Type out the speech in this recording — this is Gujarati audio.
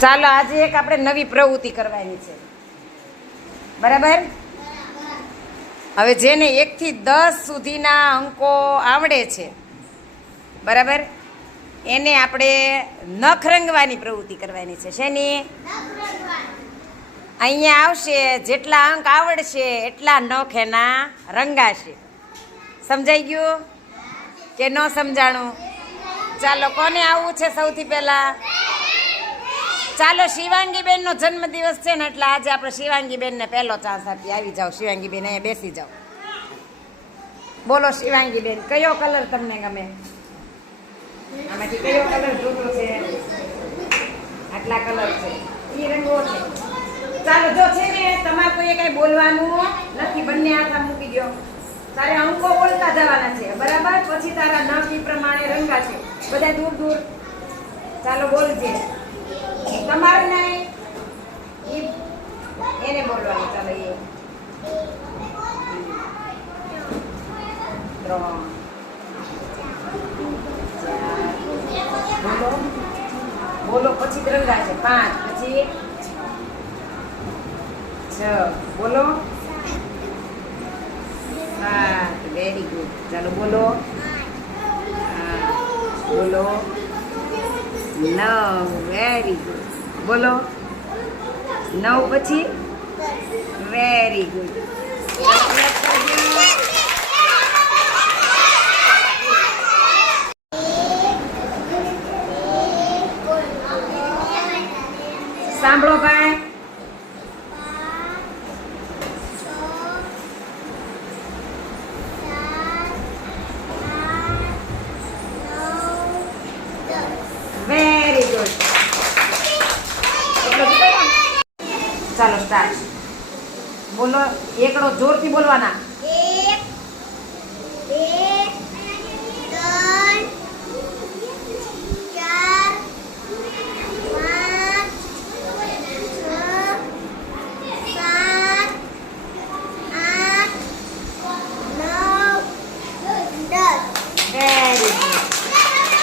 ચાલો, આજે એક આપણે નવી પ્રવૃત્તિ કરવાની છે. બરાબર? હવે જેને એકથી દસ સુધીના અંકો આવડે છે, બરાબર? એને આપણે નખ રંગવાની પ્રવૃત્તિ કરવાની છે. શેની? અહીંયા આવશે, જેટલા અંક આવડશે, એટલા નખ એના રંગાશે. સમજાઈ ગયું? કે ન સમજાણું? ચાલો, કોને આવવું છે સૌથી પહેલા? ચાલો શિવાંગી બેનનો જન્મદિવસ છે ને એટલે આજે આપણે શિવાંગી બેનને પહેલો ચાન્સ આપી આવી જાઓ. શિવાંગી બેન અહીંયા બેસી જાઓ. બોલો શિવાંગી બેન કયો કલર તમને ગમે? આમાંથી કયો કલર જોતો છે? આટલા કલર છે. ઈ રંગો છે. ચાલો, જો છે ને તમારે કોઈ કઈ બોલવાનું નથી, બંને હાથમાં મૂકી દો તારે અંકો બોલતા જવાના છે, બરાબર? પછી તારા નખ પ્રમાણે રંગા છે બધા દૂર દૂર. ચાલો, બોલજે. તમારે નહીં ઈ એને બોલવાનું ચાલો એ ત્રણ ચાર બોલો બોલો પછી ત્રંગા છે પાંચ પછી છ બોલો સાત વેરી ગુડ ચાલો બોલો આઠ બોલો નવ વેરી ગુડ બોલો. નવ પછી? વેરી ગુડ સાંભળો ભાઈ. ચાલ બોલો એકડો જોરથી બોલવાના. એક બે